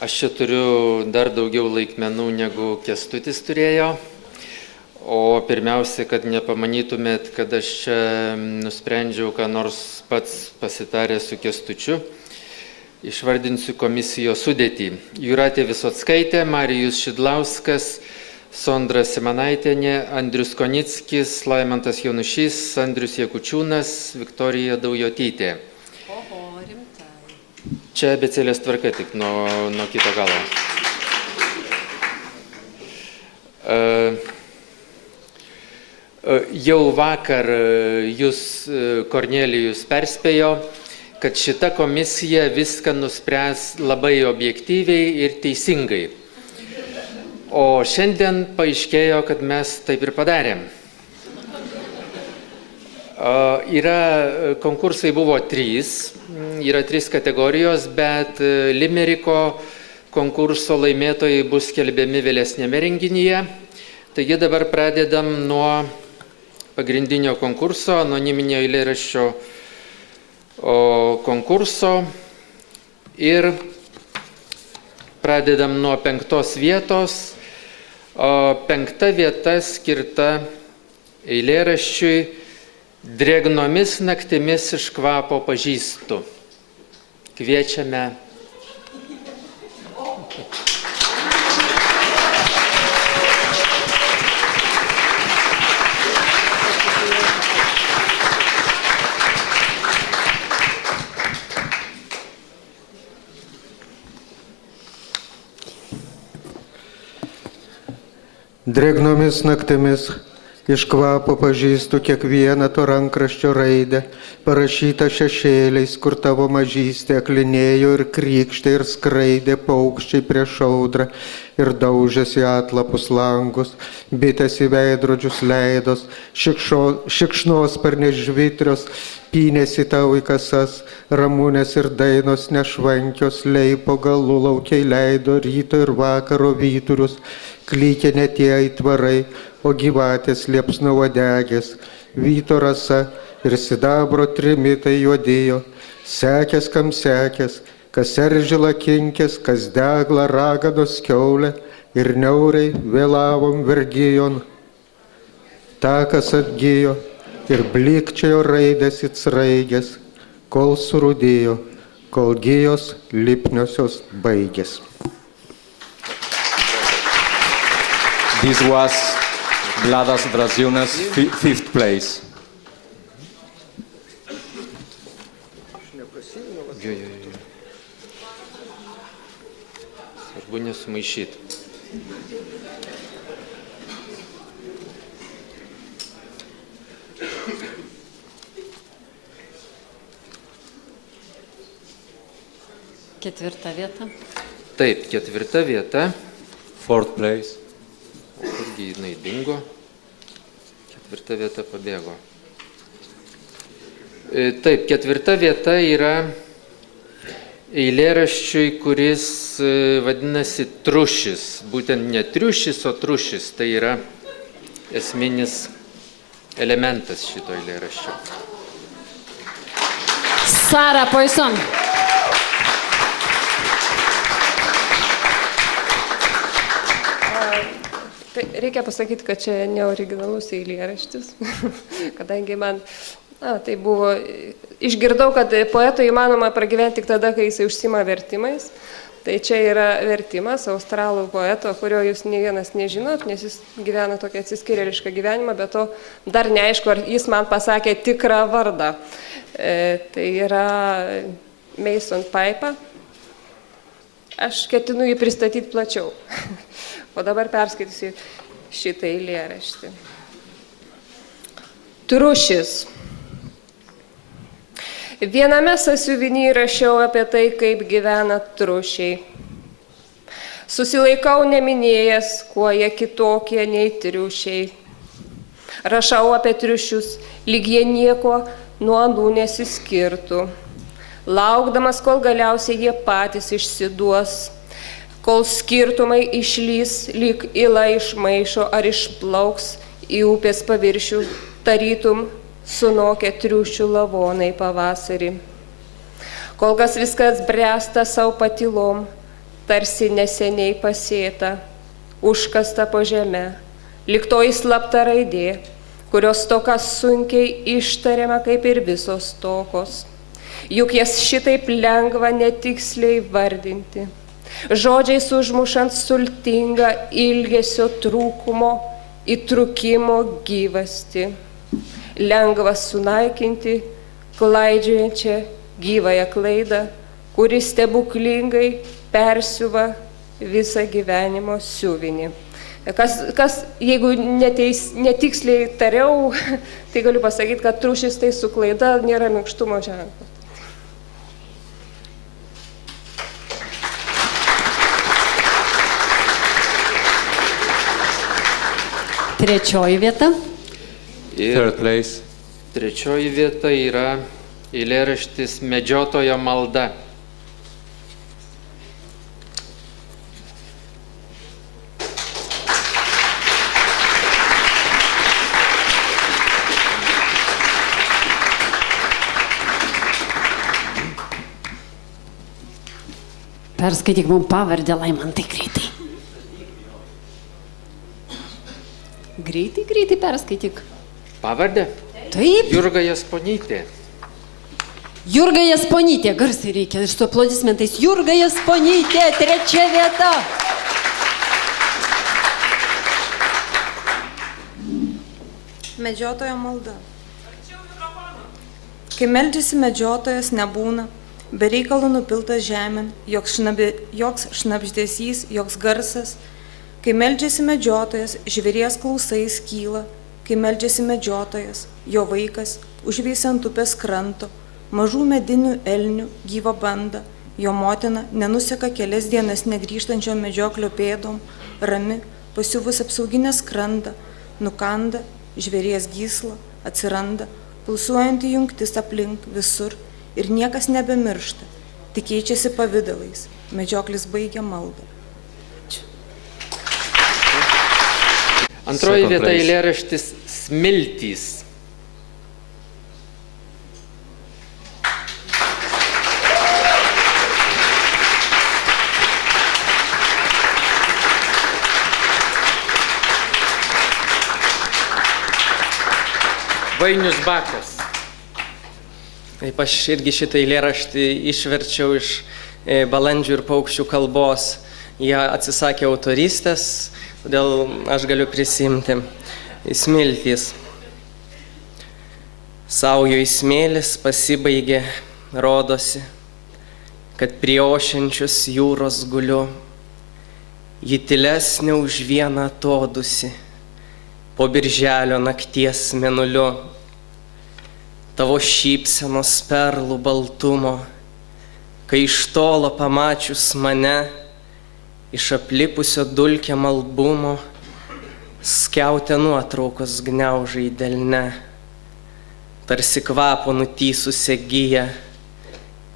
Aš čia turiu dar daugiau laikmenų negu Kęstutis turėjo. O pirmiausia, kad nepamanytumėt, kad aš čia nusprendžiau, ką nors pats pasitaręs su Kęstučiu. Išvardinsiu komisijos sudėtį. Jūratė Visockaitė, Marijus Šidlauskas, Sondra Simanaitienė, Andrius Konickis, Laimantas Jonušys, Andrius Jakučiūnas, Viktorija Daujotytė. Oho, rimtai. Čia abėcėlės tvarka tik nuo kito galo. Jau vakar jūs, Kornelijus, perspėjo, kad šita komisija viską nuspręs labai objektyviai ir teisingai. O šiandien paaiškėjo, kad mes taip ir padarėm. Konkursai buvo 3, yra 3 kategorijos, bet Limeriko konkurso laimėtojai bus skelbiami vėlesnėme renginyje. Taigi dabar pradedam nuo pagrindinio konkurso, anoniminio eilėraščio konkurso ir pradedam nuo 5 vietos. 5 vieta skirta eilėraščiui Drėgnomis naktimis iš kvapo pažįstu. Kviečiame. Drėgnomis naktimis iš kvapo pažįstu kiekvieną to rankraščio raidę, parašytą šešėliais, kur tavo mažystė aklinėjo ir krykštė ir skraidė paukščiai prieš audrą ir daužėsi atlapus langus, bitės į veidrodžius leidos, šikšnosparnės žvitrios, pynėsi tau į kasas, ramunės ir dainos nešvankios, leipo galų laukiai leido ryto ir vakaro vyturius, klykė ne tie aitvarai, o gyvatės liepsno uodegės, vyto rasa ir sidabro trimitai juodėjo, sekės kam sekės, kas eržilą kinkės, kas deglą raganos kiaulę ir niauriai vėlavom vergijon. Takas atgijo ir blikčiojo raidės it sraigės, kol surūdėjo, kol gijos lipniosios baigės. This was Vladas Draziūnas, 5th place. Svarbu nesumaišyti. Ketvirta vieta. Taip, 4 vieta. 4th place. O kurgi jinai dingo? 4 vieta pabėgo. Taip, 4 vieta yra eilėraščiui, kuris vadinasi Trušis. Būtent ne triušis, o trušis. Tai yra esminis elementas šito eilėraščio. Sara Poisson. Tai reikia pasakyti, kad čia neoriginalus eilėraštis, kadangi man tai buvo, išgirdau, kad poetui įmanoma pragyventi tik tada, kai jisai užsima vertimais. Tai čia yra vertimas australų poeto, kurio jūs ne vienas nežinot, nes jis gyvena tokią atsiskyrėlišką gyvenimą, bet to dar neaišku, ar jis man pasakė tikrą vardą. Tai yra Mason Pipe. Aš ketinu jį pristatyti plačiau. O dabar perskaitysiu šitą eilėraštį. Trušis. Viename sąsiuvinyje rašiau apie tai, kaip gyvena trušiai. Susilaikau neminėjęs, kuo jie kitokie nei triušiai. Rašau apie triušius, lyg jie nieko nuo anų nesiskirtų. Laukdamas, kol galiausiai jie patys išsiduos, kol skirtumai išlys, lyg ila iš maišo ar išplauks į upės paviršių, tarytum sunokę triušių lavonai pavasarį. Kol kas viskas bręsta savo patylom, tarsi neseniai pasėta, užkasta po žemę, liktoji slapta raidė, kurios tokas sunkiai ištariama kaip ir visos tokos. Juk jas šitaip lengva netiksliai vardinti, žodžiais užmušant sultingą ilgesio trūkumo, įtrūkimo gyvasti. Lengva sunaikinti klaidžiojančią gyvąją klaidą, kuri stebuklingai persiuva visą gyvenimo siuvinį. Jeigu netiksliai tariau, tai galiu pasakyti, kad triušis tai su klaida nėra minkštumo ženklas. Trečioji vieta. Ir Third place. trečioji vieta yra eilėraštis Medžiotojo malda. Perskaityk mums pavardę, Laimantai, greitai. Greitai perskaityk. Pavardė? Taip. Jurga Jasponytė. Jurga Jasponytė, garsiai reikia, ir su aplodismentais. Jurga Jasponytė, trečia vieta. Medžiotojo malda. Kai meldžiasi medžiotojas nebūna, be reikalo nupiltas žemėn, joks šnabždesys, joks garsas. Kai meldžiasi medžiotojas, žvėries klausais kyla, kai meldžiasi medžiotojas, jo vaikas, užveisia ant upės kranto, mažų medinių elnių gyvą bandą, jo motina nenuseka kelias dienas negrįžtančio medžioklio pėdom, rami, pasiuvus apsauginę skrandą, nukanda, žvėries gyslą, atsiranda, pulsuojanti jungtis aplink visur ir niekas nebemiršta, tik keičiasi pavidalais, medžioklis baigia maldą. Antroji Second vieta place. eilėraštis Smiltys. Vainius Bakas. Taip, aš irgi šitą eilėraštį išverčiau iš balandžių ir paukščių kalbos. Jie atsisakė autorystės, todėl aš galiu prisimti. Smiltys. Saujo įsmėlis pasibaigė, rodosi, kad prie ošiančios jūros guliu. Ji tylesnė už vieną atodusi, po birželio nakties mėnuliu. Tavo šypsenos perlų baltumo, kai iš tolo pamačius mane, iš aplipusio dulkiam albumo, skiautė nuotraukos gniaužai delne, tarsi kvapo nutysusią giją,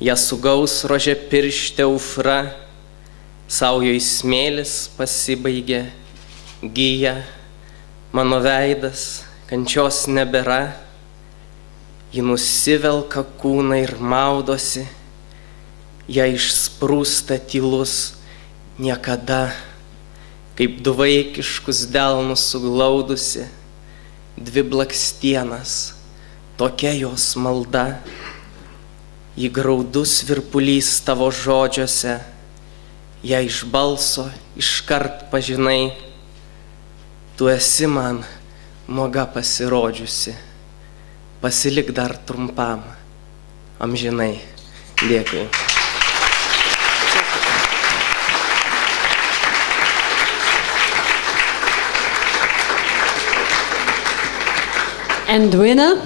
ją sugaus rožė pirštė ufra, saujo įsmėlis pasibaigė, gyja, mano veidas, kančios nebėra, ji nusivelka kūną ir maudosi, ją išsprūsta tylus niekada, kaip du vaikiškus delnus suglaudusi, dvi blakstienas, tokia jos malda, ji graudus virpulys tavo žodžiuose, ją iš balso iškart pažinai, tu esi man nuoga pasirodžiusi, pasilik dar trumpam, amžinai. Dėkui. And winner.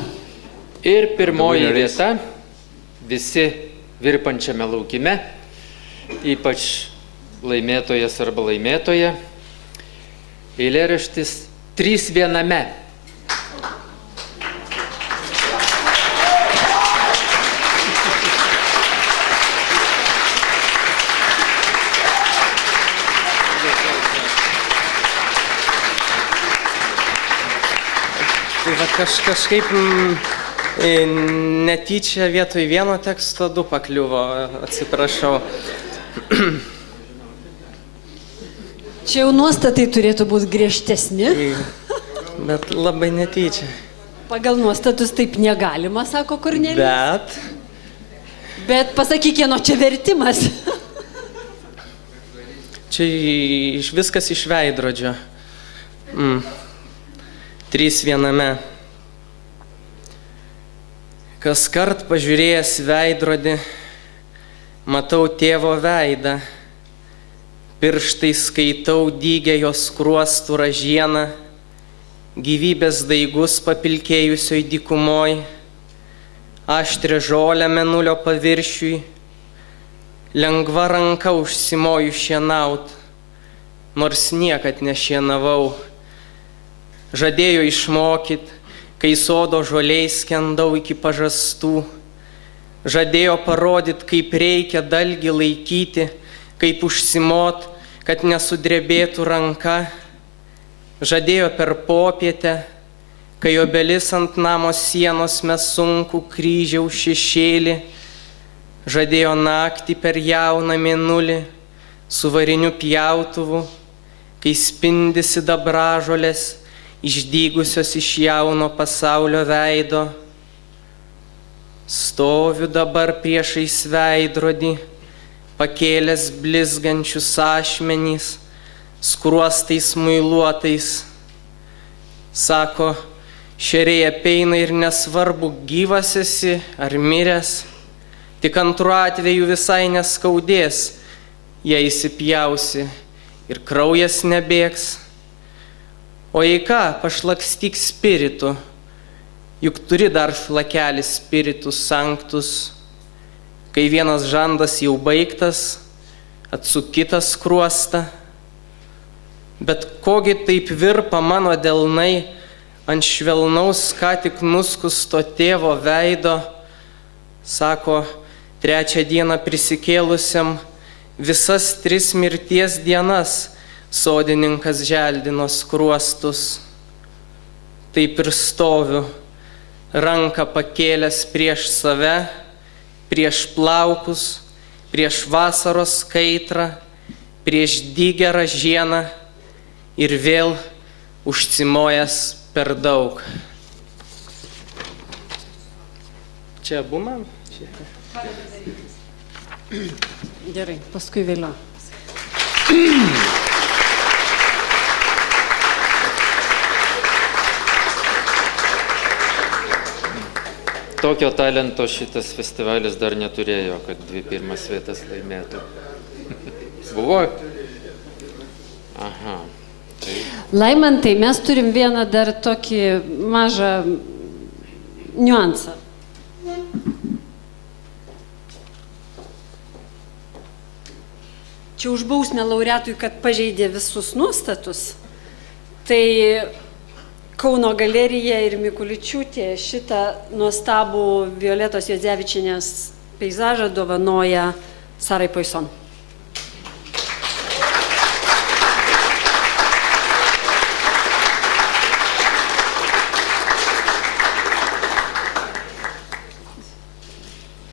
Ir pirmoji The winner is- vieta, visi virpančiame laukime, ypač laimėtojas arba laimėtoja, eilėraštis 3 viename. Tai va kažkaip netyčia vietoj vieno teksto du pakliuvo, atsiprašau. Čia jau nuostatai turėtų būti griežtesni. Bet labai netyčia. Pagal nuostatus taip negalima, sako Kornelijus. Bet pasakyk, kieno čia vertimas. Čia viskas iš veidrodžio. 3 viename. Kas kart pažiūrėjęs veidrodį, matau tėvo veidą. Pirštai skaitau dygę jos skruostų ražieną, gyvybės daigus papilkėjusioj dykumoj, aštrią žolę mėnulio paviršiui, lengva ranka užsimoju šienaut, nors niekad nešienavau. Žadėjo išmokyt, kai sodo žoliai skendau iki pažastų, žadėjo parodyt, kaip reikia dalgį laikyti, kaip užsimot, kad nesudrebėtų ranka, žadėjo per popietę, kai obelis ant namo sienos mes sunkų kryžiaus šešėlį, žadėjo naktį per jauną mėnulį su variniu pjautuvu, kai spindi sidabražolės išdygusios iš jauno pasaulio veido. Stoviu dabar priešais veidrodį, pakėlęs blizgančius ašmenys, skruostais muiluotais. Sako, šeriai apeina ir nesvarbu, gyvas esi ar miręs, tik antru atveju visai neskaudės, jei įsipjausi ir kraujas nebėgs. O jei ką, pašlakstyk spiritu, juk turi dar šlakelį spiritus sanctus. Kai vienas žandas jau baigtas, atsuk kitą skruostą. Bet kogi taip virpa mano delnai ant švelnaus, ką tik nuskusto tėvo veido, sako, 3 dieną prisikėlusiam visas 3 mirties dienas sodininkas želdino skruostus. Taip ir stoviu, ranką pakėlęs prieš save, prieš plaukus, prieš vasaros kaitrą, prieš dygę ražieną ir vėl užsimojęs per daug. Čia abu man? Gerai, paskui vėliau. Tokio talento šitas festivalis dar neturėjo, kad 2 pirmas vietas laimėtų. Buvo? Aha. Tai... Laimantai, mes turim vieną dar tokį mažą niuansą. Čia už bausmę laureatui, kad pažeidė visus nuostatus, tai Kauno galerija ir Mikuličiūtė šitą nuostabų Violetos Juodzevičienės peizažą dovanoja Sarai Poisson.